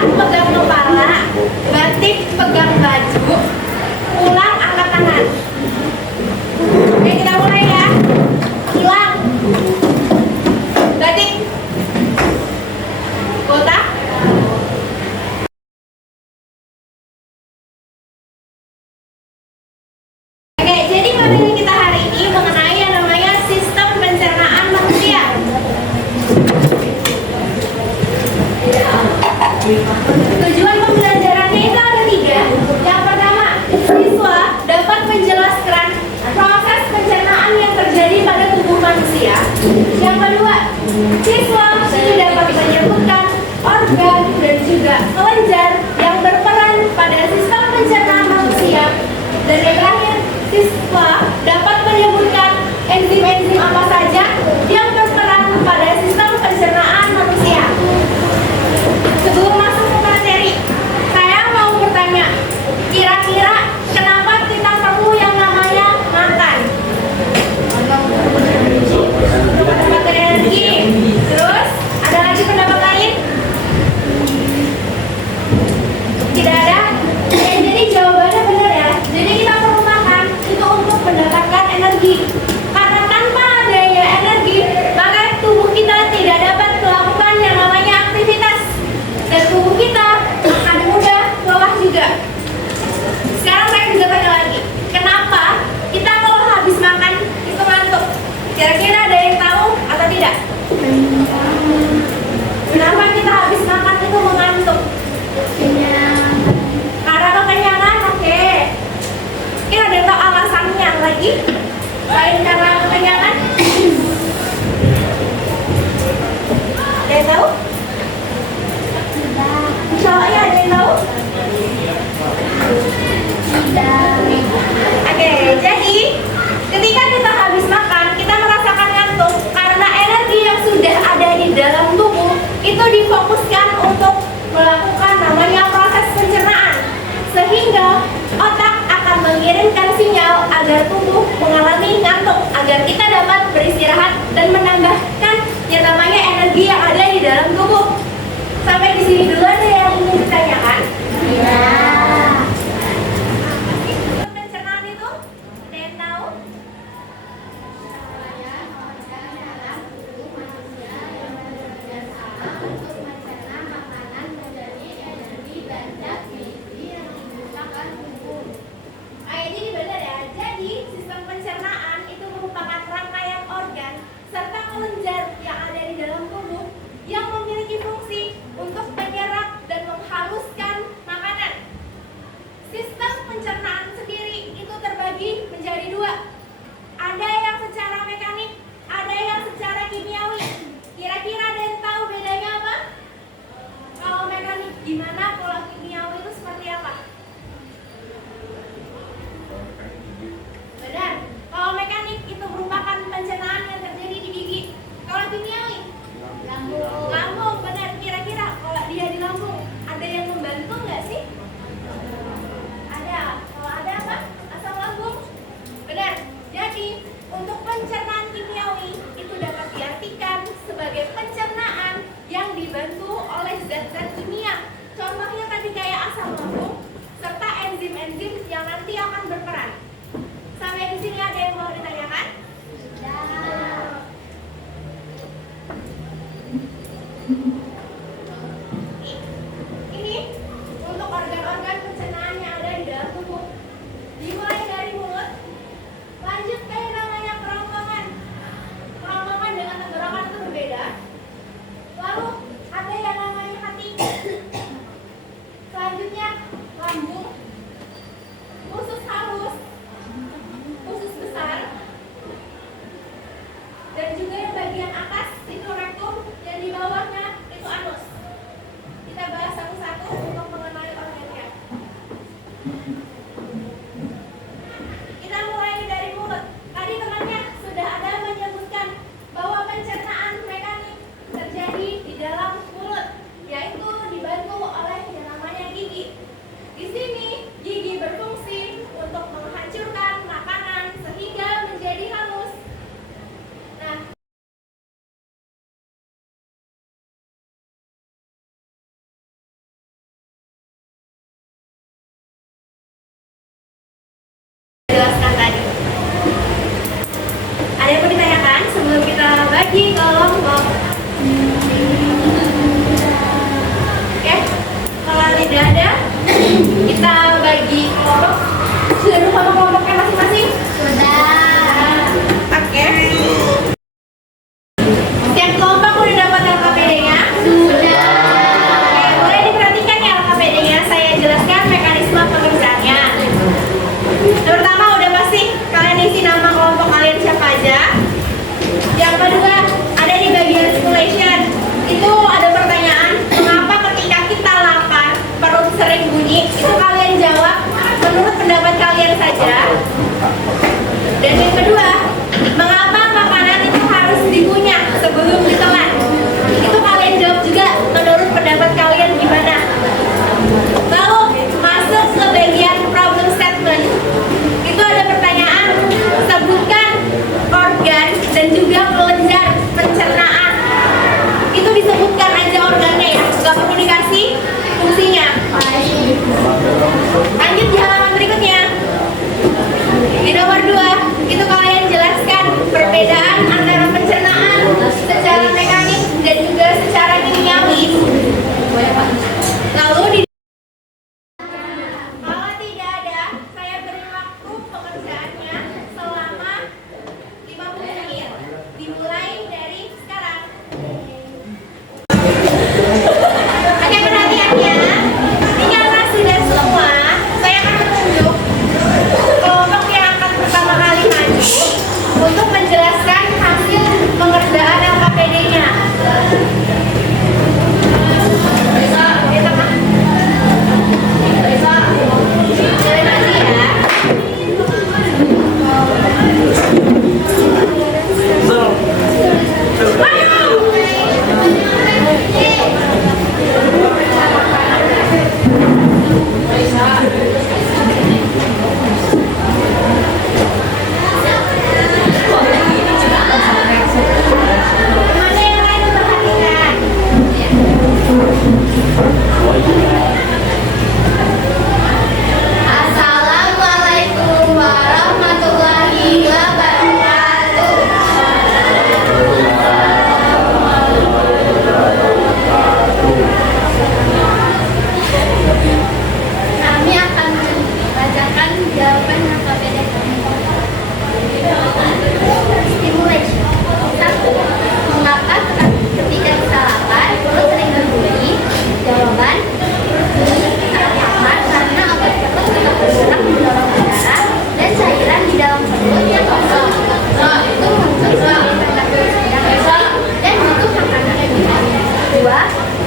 pegang kepala, batik pegang baju, ulang angkat tangan. Oke, kita mulai ya. Ulang. Batik. Botak. Oke, jadi materi kita hari ini mengenai yang namanya sistem pencernaan manusia. Tujuan pembelajarannya itu ada 3. Yang pertama, siswa dapat menjelaskan proses pencernaan yang terjadi pada tubuh manusia. Yang kedua, siswa ini dapat menyebutkan organ dan juga kelenjar yang berperan pada sistem pencernaan manusia. Dan yang terakhir, siswa dapat menyebutkan enzim-enzim apa saja yang berperan pada sistem pencernaan manusia. Sebelum masuk ke materi, saya mau bertanya, kira-kira kenapa kita perlu yang namanya makan? Untuk mendapatkan energi. Terus, ada lagi pendapat lain? Tidak ada? Jadi jawabannya benar ya. Jadi kita perlu makan itu untuk mendapatkan energi. Karena tanpa adanya energi, maka tubuh kita tidak dapat melakukan yang namanya aktivitas. Dan tubuh kita akan mudah lelah juga. Sekarang saya bisa tanya lagi, kenapa kita kalau habis makan itu ngantuk? Kira-kira ada yang tahu atau tidak? Kenapa kita habis makan itu mengantuk? Karena kekenyangan, oke. Kira ada yang tahu alasannya lagi? Selain karena kekenyangan? Ada yang tahu? Soalnya ada yang tahu? Oke, jadi ketika kita habis makan, kita merasakan ngantuk karena energi yang sudah ada di dalam tubuh itu difokuskan untuk melakukan namanya proses pencernaan, sehingga otak akan mengirimkan sinyal agar tubuh mengalami ngantuk agar kita dapat beristirahat dan menambahkan yang namanya energi yang ada di dalam tubuh. Sampai di sini dulu ada yang ingin ditanyakan? Iya. Pencernaan itu ada yang tahu? Jadi benar ya. Jadi sistem pencernaan itu merupakan rangkaian organ serta kelenjar yang ada di dalam tubuh yang memiliki fungsi untuk menyerap dan menghaluskan makanan. Sistem pencernaan sendiri itu terbagi menjadi 2. Ada yang secara mekanik, ada yang secara kimiawi. Kira-kira ada yang tahu bedanya apa? Kalau mekanik gimana, kalau kimiawi itu seperti apa? Benar. Kalau mekanik itu merupakan pencernaan yang terjadi di gigi. Kalau kimiawi? Lambung, benar. Kira-kira kalau dia di lambung, ada yang membantu nggak sih? Ada. Kalau ada apa? Asam lambung? Benar. Jadi, untuk pencernaan kimiawi itu dapat diartikan sebagai pencernaan yang dibantu oleh zat-zat kimia. Contohnya tadi kayak asam lambung serta enzim-enzim yang nanti akan berperan. Sampai di sini ada yang mau ditanyakan? Ini untuk organ-organ pencernaan yang ada di dalam tubuh. Dimulai dari mulut, lanjut ke yang namanya kerongkongan. Kerongkongan dengan tenggorokan itu berbeda. Lalu ada yang namanya hati. Selanjutnya lambung, usus halus, usus besar, itu kalian jawab menurut pendapat kalian saja. Dan yang kedua, mengapa makanan itu harus dikunyah sebelum ditelan? Itu kalian jawab juga menurut pendapat kalian gimana. Lalu masuk ke bagian problem statement. Itu ada pertanyaan, sebutkan organ dan juga kelenjar pencernaan. Itu disebutkan aja organnya ya, nggak perlu dikasih fungsinya. Lanjut di halaman berikutnya. Di nomor 2, itu kalian jelaskan perbedaan antara pencernaan secara mekanik dan juga secara kimiawi. Lalu di kalau tidak ada, saya beri waktu pengerjaannya selama 50 menit. Dimulai dari sekarang. Oke, perhatiannya. Ini karena sudah semua, saya akan menunjuk kelompok yang akan pertama kali maju untuk menjelaskan hasil pengerjaan LKPD-nya. Boleh maju ya. Mana yang lain memperhatikan? Assalamualaikum warahmatullahi wabarakatuh. Kami akan membacakan jawaban LKPD. Stimulation. 1. Mengapa ketika kita lapar perut sering berbunyi? Jawaban, bunyi saat lapar karena otot perut tetap bergerak mendorong udara dan cairan di dalam perut yang kosong. Itu muncul sebagai tanda yang besar dan butuh makanan. 2.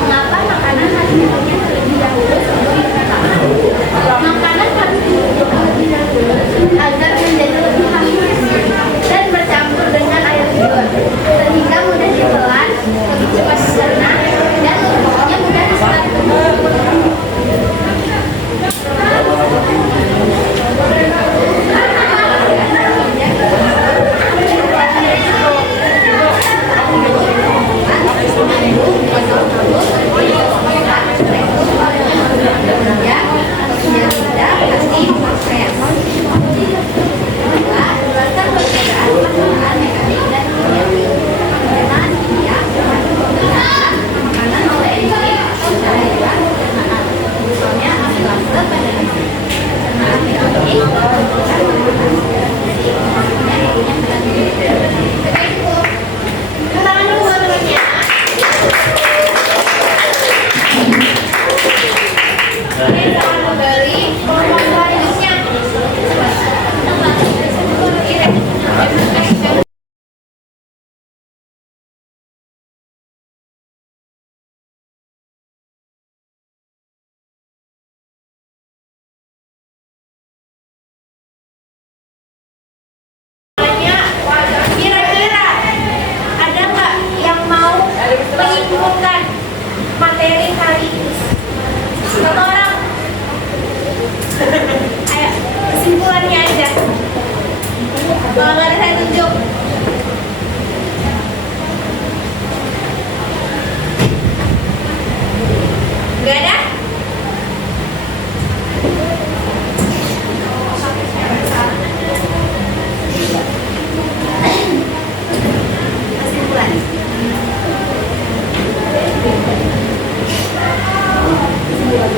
Mengapa makanan harus dikunyah terlebih dahulu sebelum dimakan? Makanan harus dikunyah terlebih dahulu agar menjadi lebih halus dan bercampur dengan air liur sehingga mudah ditelan, lebih cepat dicerna dan lemaknya mudah diserap tubuh. Kira-kira ada nggak yang mau menyimpulkan materi hari ini? Satu orang. Ayo, kesimpulannya aja. Kalau nggak ada saya tunjuk. Nggak ada? Kesimpulan.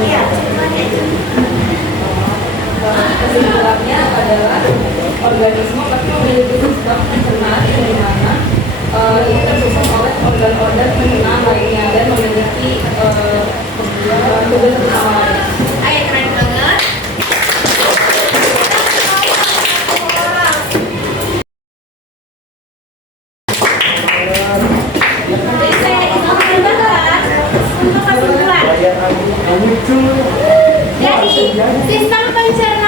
Iya, kesimpulannya adalah organisme pasti memiliki sistem pencernaan di mana ini tersusun oleh organ-organ pencernaan lainnya dan memiliki tugas bersama lainnya. Ayo, keren banget. Jadi saya ingin menambahkan untuk kesimpulan. Jadi sistem pencernaan